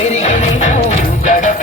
పెరిగినో గడప